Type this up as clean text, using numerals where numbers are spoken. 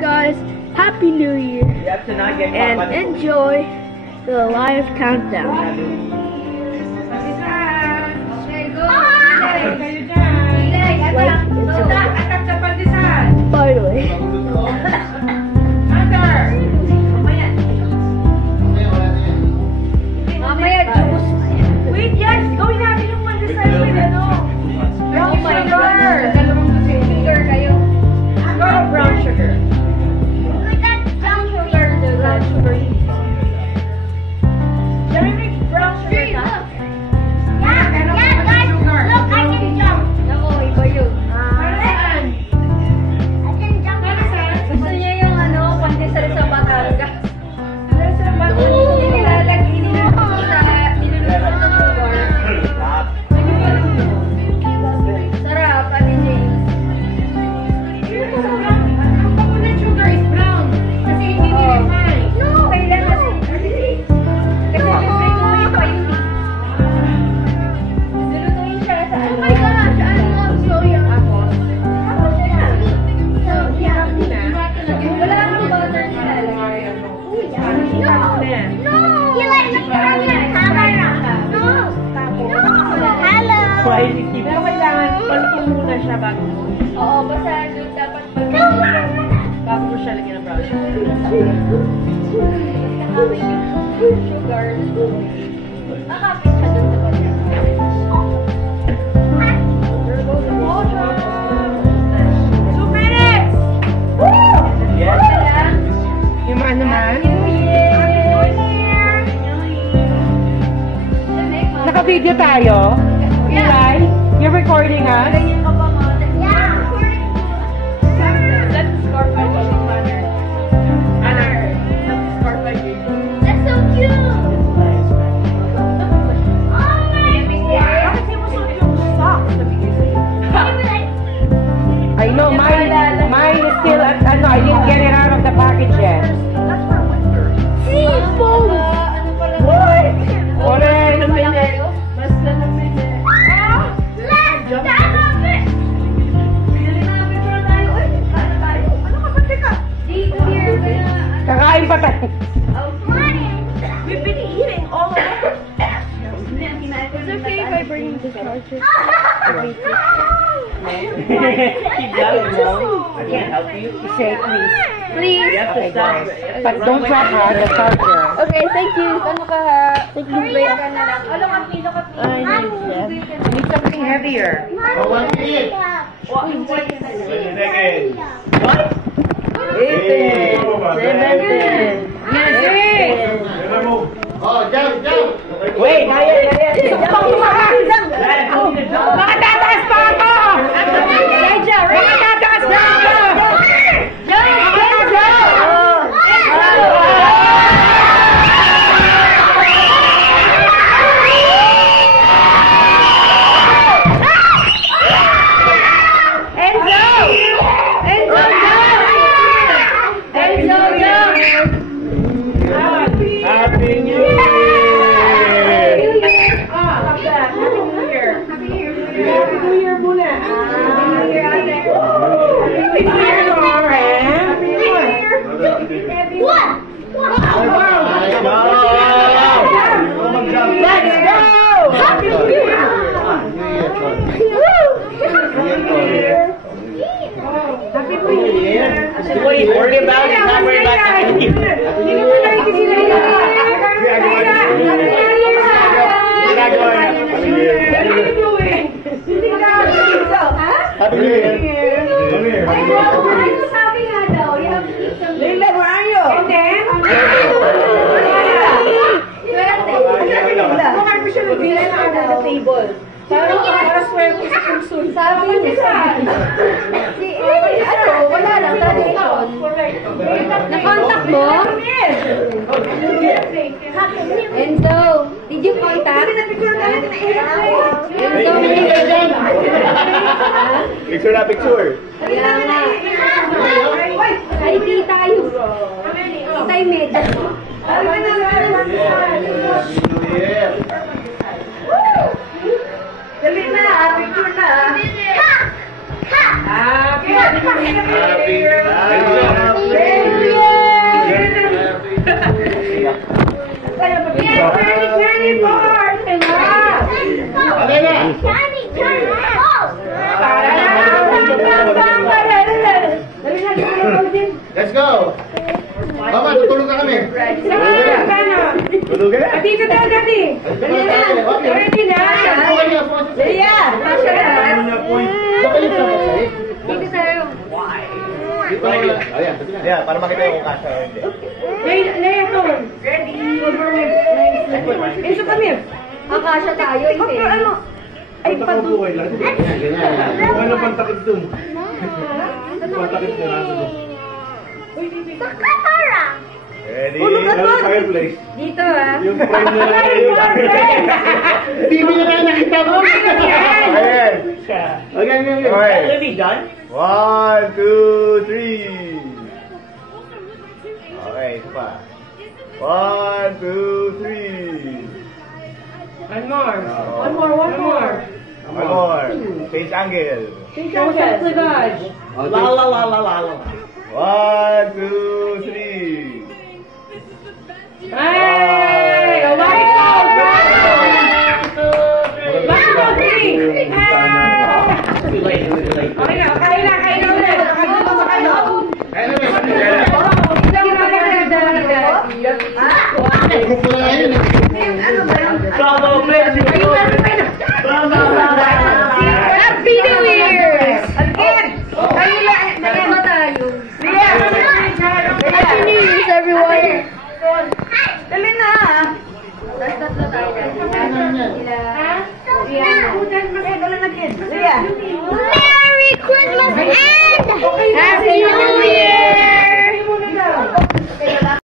guys, Happy New Year, and enjoy the live countdown. By the way. Wait, yes! Gawin natin yung pandesal with ano? Brown sugar! Sugar kayo. Brown sugar. Like that brown sugar. Brown sugar. Can we make brown sugar? Yeah, guys, look, I can jump. Ako, iba yun. I can jump. Gusto niya yung ano, pandesal sa Batangas. Sa Batangas. Pero kailangan palpong muna siya bago mo. Oo, basta dapat bago mo siya lagyan ng brown sugar. Sugar. Nakapit siya dun sa pagkakas. 2 minutes! Woo! Yes! Yung mga naman? Naka-video tayo? Yeah. You're recording us? Yeah. Let's score 5 banner. Anna, let's score 5. That's so cute. Oh my God. Bakit di mo suot yung socks na bigay sa'yo? I know, mine is still at, ano, I didn't get it out of the package yet. That's for winter. See, boom. What? Orange. Basta na pwede. Kakain pa tayo. We've been eating all of it. Is it okay if I bring the charger? Keep going, Mom. I can't help you. Say please. Please. But don't drop her, the charger. Okay, thank you. Thank you. I need something heavier. What? 18, 17. Oh, jump, jump. Wait, makatataas pa ako! Makatataas na ako! What are you worried about? He's not worried about that. Happy New Year. Come here. Sabi nga daw, you have to eat some. Lila, where are you? And then? Bakit mo siya nagbilan under the table? Para swear ko sa konsul. Sabi niya. Ano? Wala lang. Tradition. Na-contact mo? Enzo, did you contact? Enzo, Picture na picture. kaya nga. Ay, di tayo. Tayo medyo. Dali na, picture na. Happy New Year! Johnny Bar! Let's go! Mama, tutulog na kami. Tulog na? Dito daw, Daddy. Dali na. Ready na. Leia, kasha na. Dito tayo. Ayan, para makita yung kasha. Leia, to. Ready. Eso kami. Kakasha tayo. Ano? Ay, patuloy lang. Ano pang takip dun? Pagtakip na natin dun. Ready? Fireplace. Dito, ah. Yung friend na Hindi mo na nakita mo. Ayan. Okay. Already done? 1, 2, 3. Okay, isa pa. 1, 2, 3. One more. One more. One more. Face angle. Joseph Clavage. La la la la la la. 1, 2, 3. Hey! A white house! Wow! Three! Too late, too late. Okay na, kain na ulit. Happy New Year! Again! Happy New Year, everyone! Dali na! Tatlo tayo. Merry Christmas and Happy New Year!